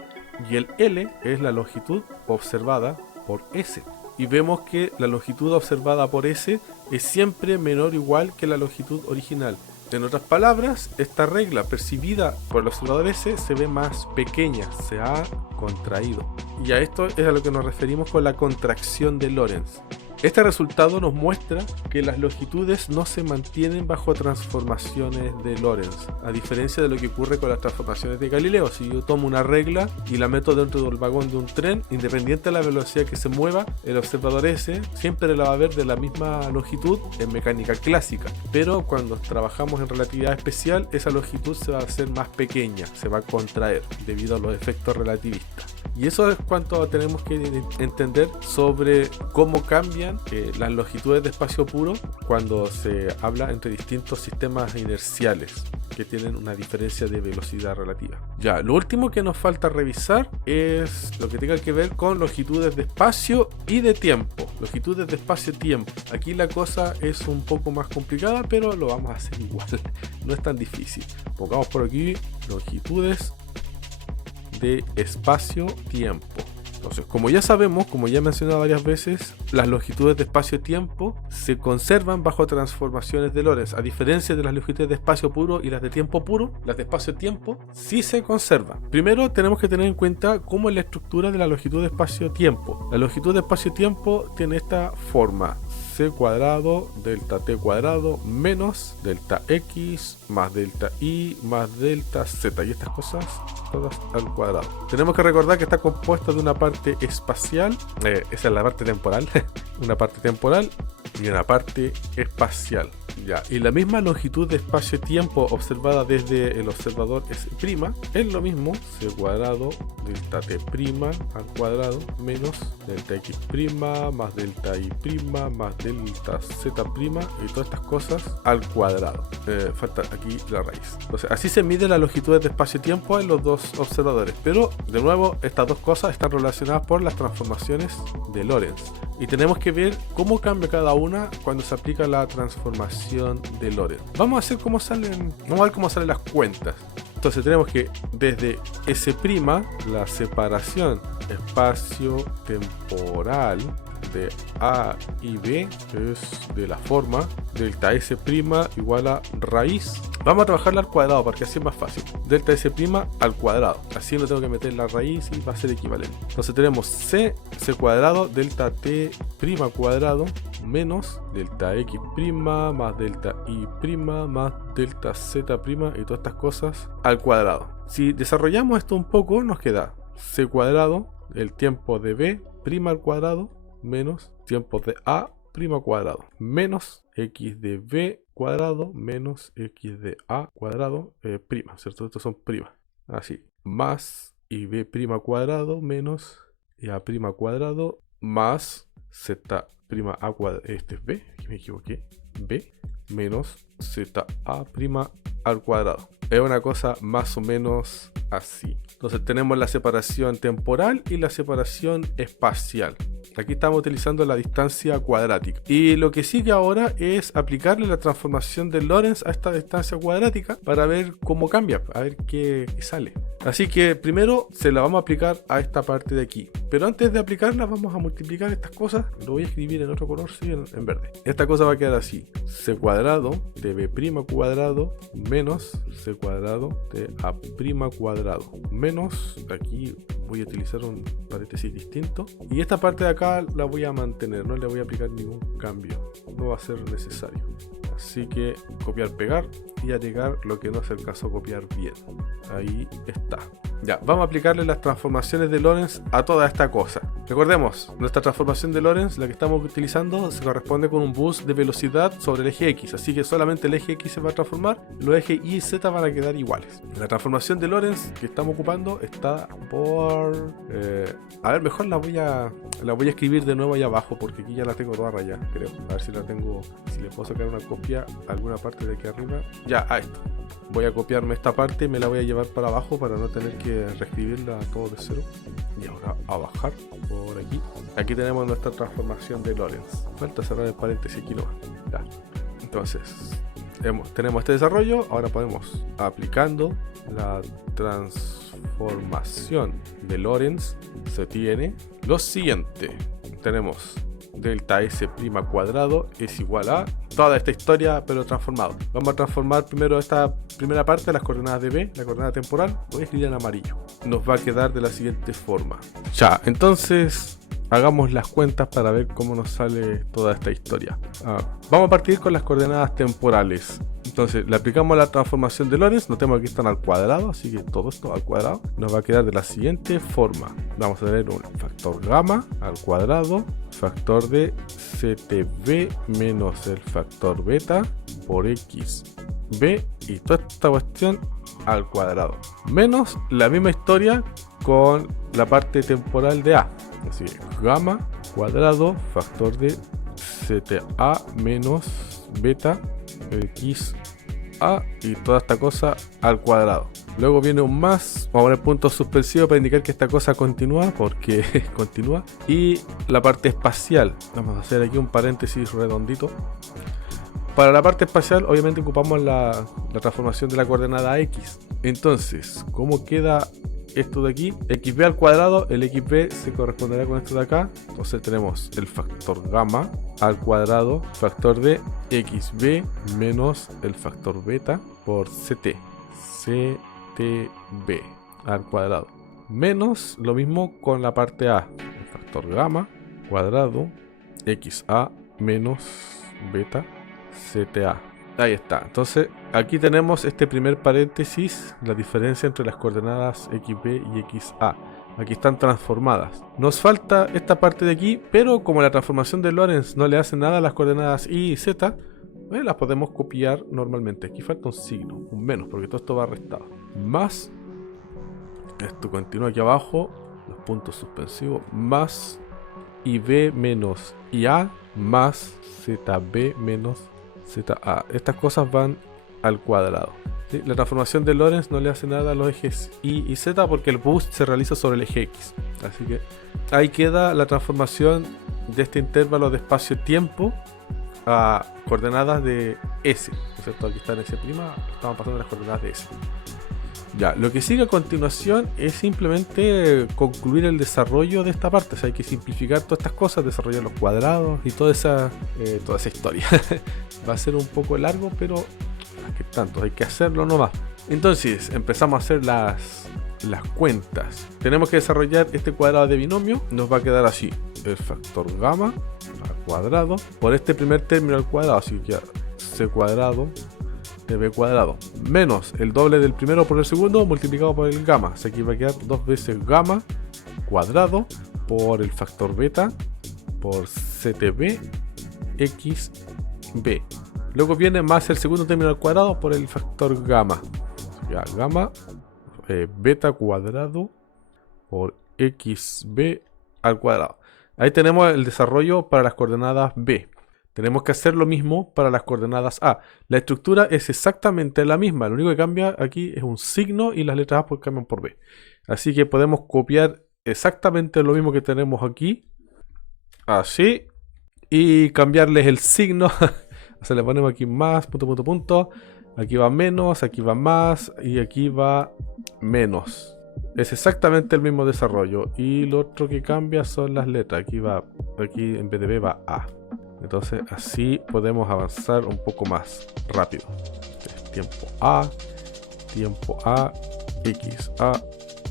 Y el L es la longitud observada por S. Y vemos que la longitud observada por S es siempre menor o igual que la longitud original. En otras palabras, esta regla percibida por el observador S se ve más pequeña, se ha contraído. Y a esto es a lo que nos referimos con la contracción de Lorentz. Este resultado nos muestra que las longitudes no se mantienen bajo transformaciones de Lorentz, a diferencia de lo que ocurre con las transformaciones de Galileo. Si yo tomo una regla y la meto dentro del vagón de un tren, independiente de la velocidad que se mueva, el observador S siempre la va a ver de la misma longitud en mecánica clásica. Pero cuando trabajamos en relatividad especial, esa longitud se va a hacer más pequeña, se va a contraer debido a los efectos relativistas. Y eso es cuanto tenemos que entender sobre cómo cambian las longitudes de espacio puro cuando se habla entre distintos sistemas inerciales que tienen una diferencia de velocidad relativa. Ya, lo último que nos falta revisar es lo que tenga que ver con longitudes de espacio y de tiempo. Longitudes de espacio-tiempo. Aquí la cosa es un poco más complicada, pero lo vamos a hacer igual. No es tan difícil. Pongamos por aquí longitudes de espacio-tiempo. Entonces, como ya sabemos, como ya he mencionado varias veces, las longitudes de espacio-tiempo se conservan bajo transformaciones de Lorentz. A diferencia de las longitudes de espacio puro y las de tiempo puro, las de espacio-tiempo sí se conservan. Primero tenemos que tener en cuenta cómo es la estructura de la longitud de espacio-tiempo. La longitud de espacio-tiempo tiene esta forma: c cuadrado delta t cuadrado menos delta x más delta y más delta z, y estas cosas todas al cuadrado. Tenemos que recordar que está compuesta de una parte espacial, esa es la parte temporal, una parte temporal y una parte espacial. Ya, y la misma longitud de espacio-tiempo observada desde el observador S' es lo mismo, c cuadrado delta t' al cuadrado menos delta x' más delta y' más delta z' y todas estas cosas al cuadrado. Falta aquí la raíz. Entonces así se mide la longitud de espacio-tiempo en los dos observadores, pero de nuevo estas dos cosas están relacionadas por las transformaciones de Lorentz y tenemos que ver cómo cambia cada una cuando se aplica la transformación de Lorentz. Vamos a ver cómo salen las cuentas. Entonces tenemos que desde S', la separación espacio-temporal de A y B es de la forma delta S' igual a raíz. Vamos a trabajarla al cuadrado porque así es más fácil. Delta S' al cuadrado. Así no tengo que meter la raíz y va a ser equivalente. Entonces tenemos c cuadrado delta t' cuadrado menos delta x' más delta y' más delta z' y todas estas cosas al cuadrado. Si desarrollamos esto un poco, nos queda c cuadrado, el tiempo de b' al cuadrado, menos tiempo de a' cuadrado, menos x de b cuadrado, menos x de a cuadrado, prima, ¿cierto? Estos son primas. Así. más ib' cuadrado menos a' cuadrado más z' a cuadrado. Este es b, aquí me equivoqué. B menos za' al cuadrado. Es una cosa más o menos así. Entonces tenemos la separación temporal y la separación espacial. Aquí estamos utilizando la distancia cuadrática. Y lo que sigue ahora es aplicarle la transformación de Lorentz a esta distancia cuadrática para ver cómo cambia, a ver qué sale. Así que primero se la vamos a aplicar a esta parte de aquí. Pero antes de aplicarla vamos a multiplicar estas cosas. Lo voy a escribir en otro color, sí, en verde. Esta cosa va a quedar así. C cuadrado de b' cuadrado menos c cuadrado de a' cuadrado menos, aquí voy a utilizar un paréntesis distinto. Y esta parte de acá la voy a mantener, no le voy a aplicar ningún cambio. No va a ser necesario. Así que copiar, pegar y agregar lo que no es el caso copiar bien. Ahí está. Ya, vamos a aplicarle las transformaciones de Lorentz a toda esta cosa. Recordemos, nuestra transformación de Lorentz, la que estamos utilizando, se corresponde con un bus de velocidad sobre el eje X. Así que solamente el eje X se va a transformar, los ejes Y y Z van a quedar iguales. La transformación de Lorentz que estamos ocupando está por... a ver, mejor la voy a escribir de nuevo ahí abajo, porque aquí ya la tengo toda rayada, creo. A ver si la tengo, si le puedo sacar una copia a alguna parte de aquí arriba. Ya, a esto. Voy a copiarme esta parte y me la voy a llevar para abajo para no tener que reescribirla todo de cero. Y ahora a bajar por aquí. Aquí tenemos nuestra transformación de Lorentz. Falta cerrar el paréntesis aquí nomás. Ya. Entonces, tenemos este desarrollo. Ahora podemos, aplicando la transformación de Lorentz, se tiene lo siguiente. Tenemos delta S' cuadrado es igual a toda esta historia pero transformado. Vamos a transformar primero esta primera parte, las coordenadas de B, la coordenada temporal, voy a escribir en amarillo. Nos va a quedar de la siguiente forma. Ya, entonces hagamos las cuentas para ver cómo nos sale toda esta historia. Vamos a partir con las coordenadas temporales. Entonces le aplicamos la transformación de Lorentz, notemos que aquí están al cuadrado, así que todo esto al cuadrado nos va a quedar de la siguiente forma. Vamos a tener un factor gamma al cuadrado, factor de CTB menos el factor beta por XB y toda esta cuestión al cuadrado. Menos la misma historia con la parte temporal de A. Así que gamma cuadrado, factor de ZA menos beta XA y toda esta cosa al cuadrado. Luego viene un más, vamos a poner puntos suspensivos para indicar que esta cosa continúa, porque continúa. Y la parte espacial, vamos a hacer aquí un paréntesis redondito. Para la parte espacial obviamente ocupamos la transformación de la coordenada X. Entonces, ¿cómo queda esto de aquí? XB al cuadrado, el XB se corresponderá con esto de acá. Entonces tenemos el factor gamma al cuadrado, factor de XB menos el factor beta por CTB al cuadrado. Menos lo mismo con la parte A, el factor gamma cuadrado, XA menos beta CTA. Ahí está. Entonces aquí tenemos este primer paréntesis, la diferencia entre las coordenadas XB y XA. Aquí están transformadas. Nos falta esta parte de aquí, pero como la transformación de Lorentz no le hace nada a las coordenadas Y y Z, las podemos copiar normalmente. Aquí falta un signo, un menos, porque todo esto va restado. Más, esto continúa aquí abajo, los puntos suspensivos, más IB menos IA más ZB menos ZA. Estas cosas van al cuadrado. ¿Sí? La transformación de Lorentz no le hace nada a los ejes Y y Z porque el boost se realiza sobre el eje X. Así que ahí queda la transformación de este intervalo de espacio-tiempo a coordenadas de S. ¿No es cierto? Aquí está en S', estamos pasando las coordenadas de S. Ya, lo que sigue a continuación es simplemente concluir el desarrollo de esta parte. O sea, hay que simplificar todas estas cosas, desarrollar los cuadrados y toda esa historia. Va a ser un poco largo, pero ¿qué tanto? Hay que hacerlo nomás. Entonces, empezamos a hacer las cuentas. Tenemos que desarrollar este cuadrado de binomio. Nos va a quedar así. El factor gamma al cuadrado por este primer término al cuadrado. Así que C cuadrado de B cuadrado menos el doble del primero por el segundo multiplicado por el gamma. O sea, aquí va a quedar dos veces gamma cuadrado por el factor beta por CTB XB. Luego viene más el segundo término al cuadrado por el factor gamma. Ya, gamma, beta cuadrado por xb al cuadrado. Ahí tenemos el desarrollo para las coordenadas b. Tenemos que hacer lo mismo para las coordenadas a. La estructura es exactamente la misma. Lo único que cambia aquí es un signo y las letras a cambian por b. Así que podemos copiar exactamente lo mismo que tenemos aquí. Así. Y cambiarles el signo. O sea, le ponemos aquí más, punto, punto, punto. Aquí va menos, aquí va más y aquí va menos. Es exactamente el mismo desarrollo. Y lo otro que cambia son las letras. Aquí en vez de B va A. Entonces así podemos avanzar un poco más rápido. Tiempo A, X, A,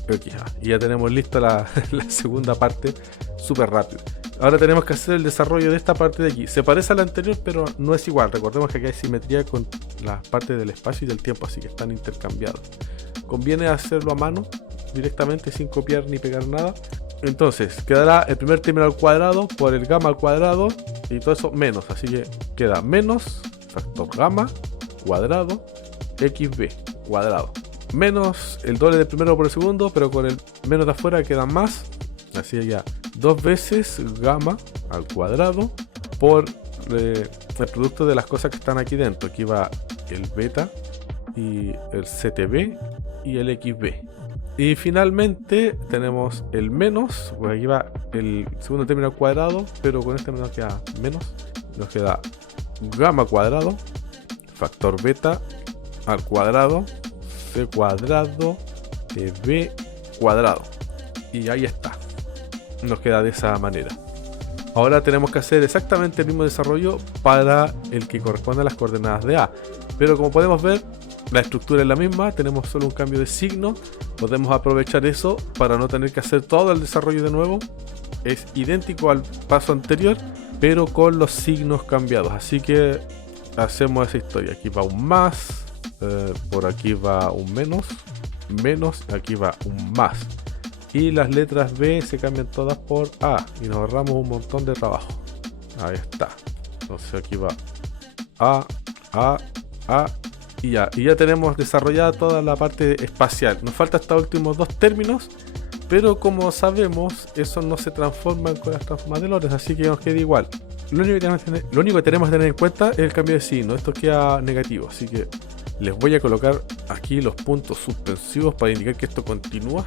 X, A. Y ya tenemos lista la segunda parte súper rápido. Ahora tenemos que hacer el desarrollo de esta parte de aquí. Se parece a la anterior, pero no es igual. Recordemos que aquí hay simetría con las partes del espacio y del tiempo, así que están intercambiados. Conviene hacerlo a mano, directamente, sin copiar ni pegar nada. Entonces, quedará el primer término al cuadrado por el gamma al cuadrado y todo eso menos. Así que queda menos factor gamma cuadrado xb cuadrado. Menos el doble del primero por el segundo, pero con el menos de afuera queda más. Así ya, 2 veces gamma al cuadrado por el producto de las cosas que están aquí dentro. Aquí va el beta y el ctb y el xb. Y finalmente tenemos el menos, pues aquí va el segundo término al cuadrado, pero con este menos queda menos. Nos queda gamma cuadrado, factor beta al cuadrado, c cuadrado, b cuadrado. Y ahí está. Nos queda de esa manera. Ahora tenemos que hacer exactamente el mismo desarrollo para el que corresponde a las coordenadas de A. Pero como podemos ver, la estructura es la misma, tenemos solo un cambio de signo. Podemos aprovechar eso para no tener que hacer todo el desarrollo de nuevo. Es idéntico al paso anterior, pero con los signos cambiados. Así que hacemos esa historia. Aquí va un más, por aquí va un menos, aquí va un más. Y las letras B se cambian todas por A y nos ahorramos un montón de trabajo. Ahí está. Entonces aquí va A y ya tenemos desarrollada toda la parte espacial. Nos faltan estos últimos dos términos, pero como sabemos, eso no se transforma con las transformas de Lorentz, así que nos queda igual. Lo único que tenemos que tener en cuenta es el cambio de signo. Esto queda negativo, así que les voy a colocar aquí los puntos suspensivos para indicar que esto continúa.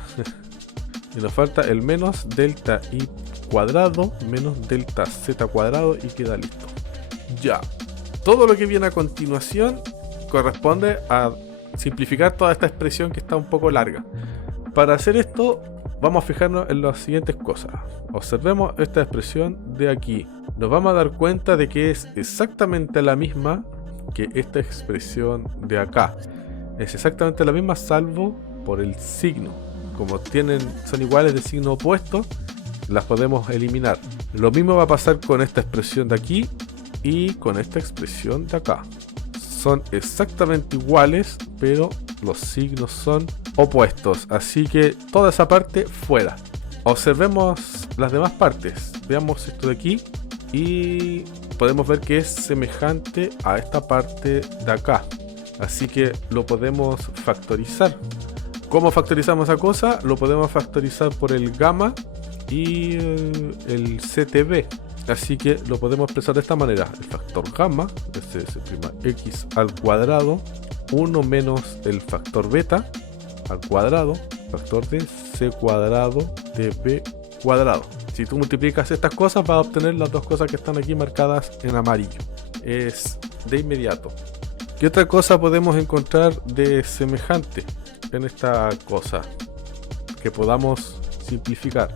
Y nos falta el menos delta y cuadrado menos delta z cuadrado y queda listo. Ya. Todo lo que viene a continuación corresponde a simplificar toda esta expresión que está un poco larga. Para hacer esto vamos a fijarnos en las siguientes cosas. Observemos esta expresión de aquí. Nos vamos a dar cuenta de que es exactamente la misma que esta expresión de acá. Es exactamente la misma salvo por el signo. Como son iguales de signo opuesto, las podemos eliminar. Lo mismo va a pasar con esta expresión de aquí y con esta expresión de acá. Son exactamente iguales, pero los signos son opuestos. Así que toda esa parte fuera. Observemos las demás partes. Veamos esto de aquí y podemos ver que es semejante a esta parte de acá. Así que lo podemos factorizar. ¿Cómo factorizamos esa cosa? Lo podemos factorizar por el gamma y el CTB. Así que lo podemos expresar de esta manera. El factor gamma es x al cuadrado 1 menos el factor beta al cuadrado, factor de c cuadrado de b cuadrado. Si tú multiplicas estas cosas vas a obtener las dos cosas que están aquí marcadas en amarillo. Es de inmediato. ¿Qué otra cosa podemos encontrar de semejante en esta cosa que podamos simplificar?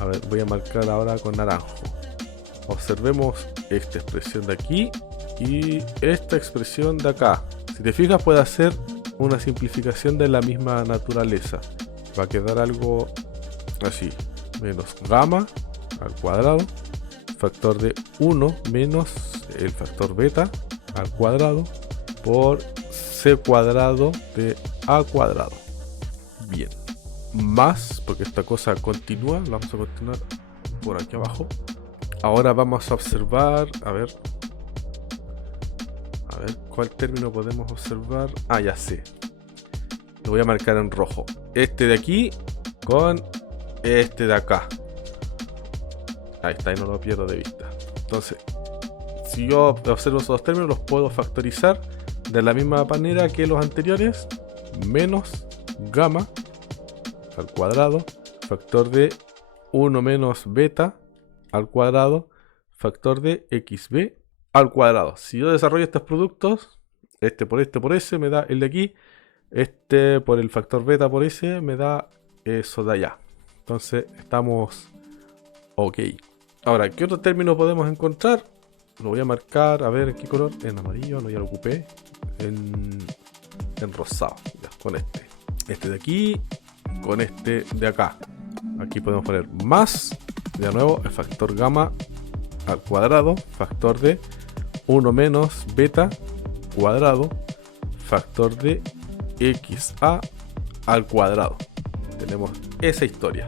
A ver, voy a marcar ahora con naranjo. Observemos esta expresión de aquí y esta expresión de acá. Si te fijas, puede hacer una simplificación de la misma naturaleza. Va a quedar algo así: menos gamma al cuadrado, factor de 1 menos el factor beta al cuadrado por c cuadrado de a cuadrado. Bien, más, porque esta cosa continúa, la vamos a continuar por aquí abajo. Ahora vamos a observar, a ver cuál término podemos observar. Ah, ya sé. lo voy a marcar en rojo. Este de aquí con este de acá. Ahí está, y no lo pierdo de vista. Entonces, si yo observo esos dos términos, los puedo factorizar de la misma manera que los anteriores. Menos gamma al cuadrado, factor de 1 menos beta al cuadrado, factor de xb al cuadrado. Si yo desarrollo estos productos, este por ese me da el de aquí, este por el factor beta por ese me da eso de allá. Entonces estamos ok. Ahora, ¿qué otro término podemos encontrar? Lo voy a marcar, a ver, ¿en qué color? En amarillo, no, ya lo ocupé. En rosado, ya, con este. Este de aquí, con este de acá. Aquí podemos poner más, de nuevo, el factor gamma al cuadrado, factor de 1 menos beta cuadrado, factor de xa al cuadrado. Tenemos esa historia.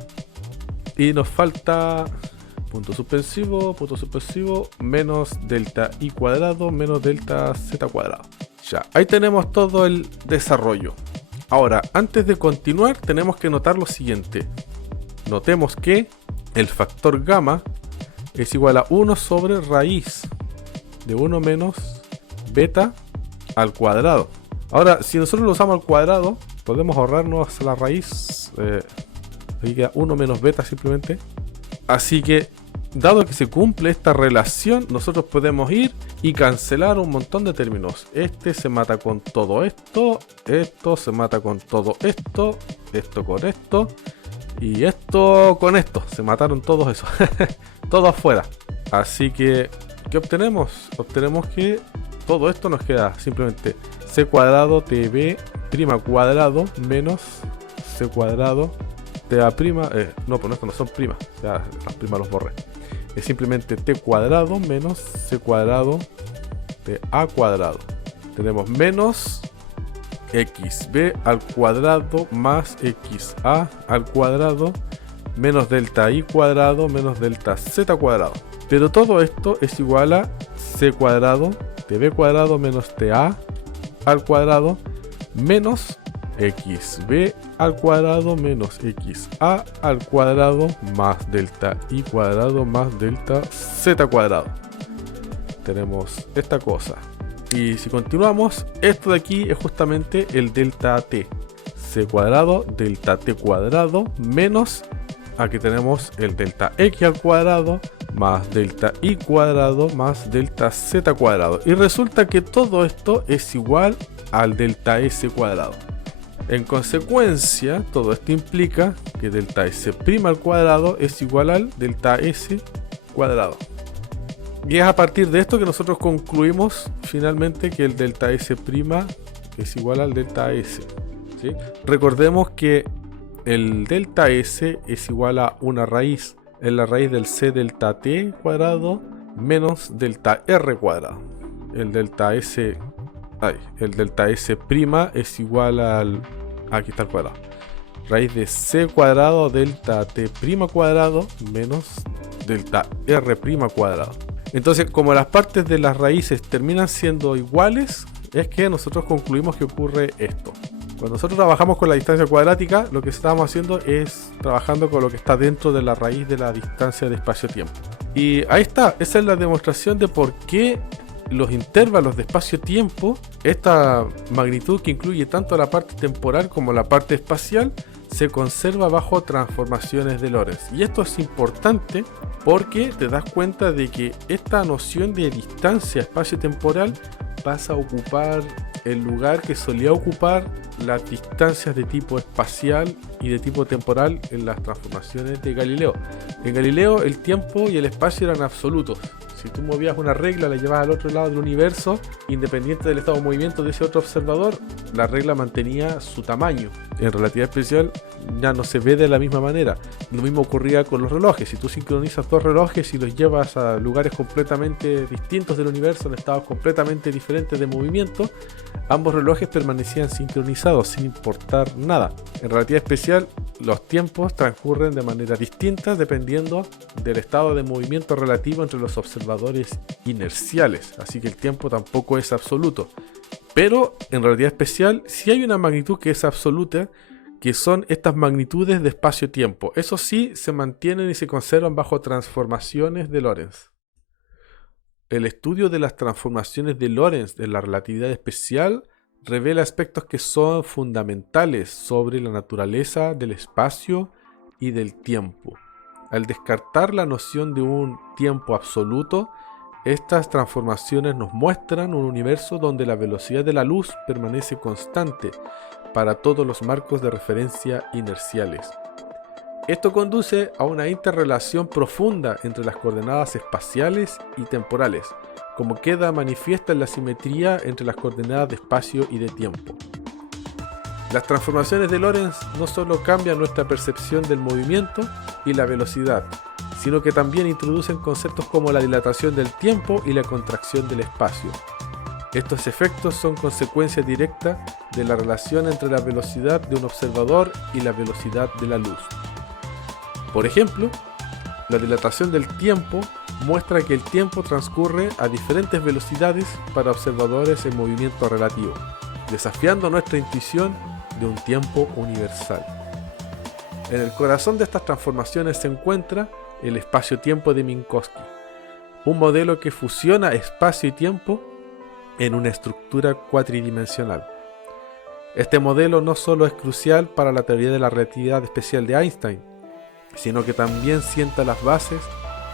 Y nos falta punto suspensivo, menos delta y cuadrado, menos delta z cuadrado. Ya, ahí tenemos todo el desarrollo. Ahora, antes de continuar, tenemos que notar lo siguiente. Notemos que el factor gamma es igual a 1 sobre raíz de 1 menos beta al cuadrado. Ahora, si nosotros lo usamos al cuadrado, podemos ahorrarnos la raíz. Aquí queda 1 menos beta simplemente. Así que, dado que se cumple esta relación, nosotros podemos ir y cancelar un montón de términos. Este se mata con todo esto, esto se mata con todo esto, esto con esto y esto con esto. Se mataron todos esos. Todo afuera. Así que, ¿qué obtenemos? Obtenemos que todo esto nos queda simplemente c cuadrado tb prima cuadrado menos c cuadrado ta prima. No, pues estos no son primas. Ya las primas los borré. Es simplemente t cuadrado menos c cuadrado de a cuadrado. Tenemos menos xb al cuadrado más xa al cuadrado menos delta y cuadrado menos delta z cuadrado. Pero todo esto es igual a c cuadrado tb cuadrado menos ta al cuadrado menos xb al cuadrado menos xa al cuadrado más delta y cuadrado más delta z cuadrado. Tenemos esta cosa. Y si continuamos, esto de aquí es justamente el delta t. C cuadrado delta t cuadrado menos, aquí tenemos el delta x al cuadrado más delta y cuadrado más delta z cuadrado. Y resulta que todo esto es igual al delta s cuadrado. En consecuencia, todo esto implica que delta s' al cuadrado es igual al delta s cuadrado. Y es a partir de esto que nosotros concluimos finalmente que el delta s' es igual al delta s. ¿Sí? Recordemos que el delta s es igual a una raíz. Es la raíz del c delta t cuadrado menos delta r cuadrado. El delta s es igual al... Aquí está el cuadrado. Raíz de c cuadrado delta t' cuadrado menos delta r' cuadrado. Entonces, como las partes de las raíces terminan siendo iguales, es que nosotros concluimos que ocurre esto. Cuando nosotros trabajamos con la distancia cuadrática, lo que estamos haciendo es trabajando con lo que está dentro de la raíz de la distancia de espacio-tiempo. Y ahí está, esa es la demostración de por qué los intervalos de espacio-tiempo, esta magnitud que incluye tanto la parte temporal como la parte espacial, se conserva bajo transformaciones de Lorentz. Y esto es importante porque te das cuenta de que esta noción de distancia espacio-temporal pasa a ocupar el lugar que solía ocupar las distancias de tipo espacial y de tipo temporal en las transformaciones de Galileo. En Galileo el tiempo y el espacio eran absolutos. Si tú movías una regla, la llevabas al otro lado del universo, independiente del estado de movimiento de ese otro observador, la regla mantenía su tamaño. En relatividad especial ya no se ve de la misma manera. Lo mismo ocurría con los relojes. Si tú sincronizas dos relojes y los llevas a lugares completamente distintos del universo, en estados completamente diferentes de movimiento, ambos relojes permanecían sincronizados sin importar nada. En relatividad especial, los tiempos transcurren de manera distinta dependiendo del estado de movimiento relativo entre los observadores inerciales, así que el tiempo tampoco es absoluto. Pero en realidad especial sí hay una magnitud que es absoluta, que son estas magnitudes de espacio-tiempo. Eso sí se mantienen y se conservan bajo transformaciones de Lorentz. El estudio de las transformaciones de Lorentz en la relatividad especial revela aspectos que son fundamentales sobre la naturaleza del espacio y del tiempo. Al descartar la noción de un tiempo absoluto, estas transformaciones nos muestran un universo donde la velocidad de la luz permanece constante para todos los marcos de referencia inerciales. Esto conduce a una interrelación profunda entre las coordenadas espaciales y temporales, como queda manifiesta en la simetría entre las coordenadas de espacio y de tiempo. Las transformaciones de Lorentz no solo cambian nuestra percepción del movimiento y la velocidad, sino que también introducen conceptos como la dilatación del tiempo y la contracción del espacio. Estos efectos son consecuencia directa de la relación entre la velocidad de un observador y la velocidad de la luz. Por ejemplo, la dilatación del tiempo muestra que el tiempo transcurre a diferentes velocidades para observadores en movimiento relativo, desafiando nuestra intuición de un tiempo universal. En el corazón de estas transformaciones se encuentra el espacio-tiempo de Minkowski, un modelo que fusiona espacio y tiempo en una estructura cuatridimensional. Este modelo no solo es crucial para la teoría de la relatividad especial de Einstein, sino que también sienta las bases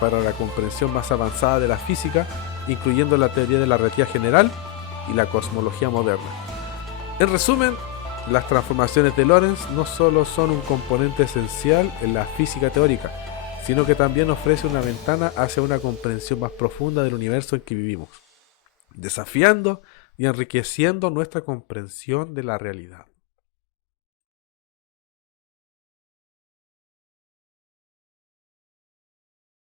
para la comprensión más avanzada de la física, incluyendo la teoría de la relatividad general y la cosmología moderna. En resumen, las transformaciones de Lorentz no solo son un componente esencial en la física teórica, sino que también ofrece una ventana hacia una comprensión más profunda del universo en que vivimos, desafiando y enriqueciendo nuestra comprensión de la realidad.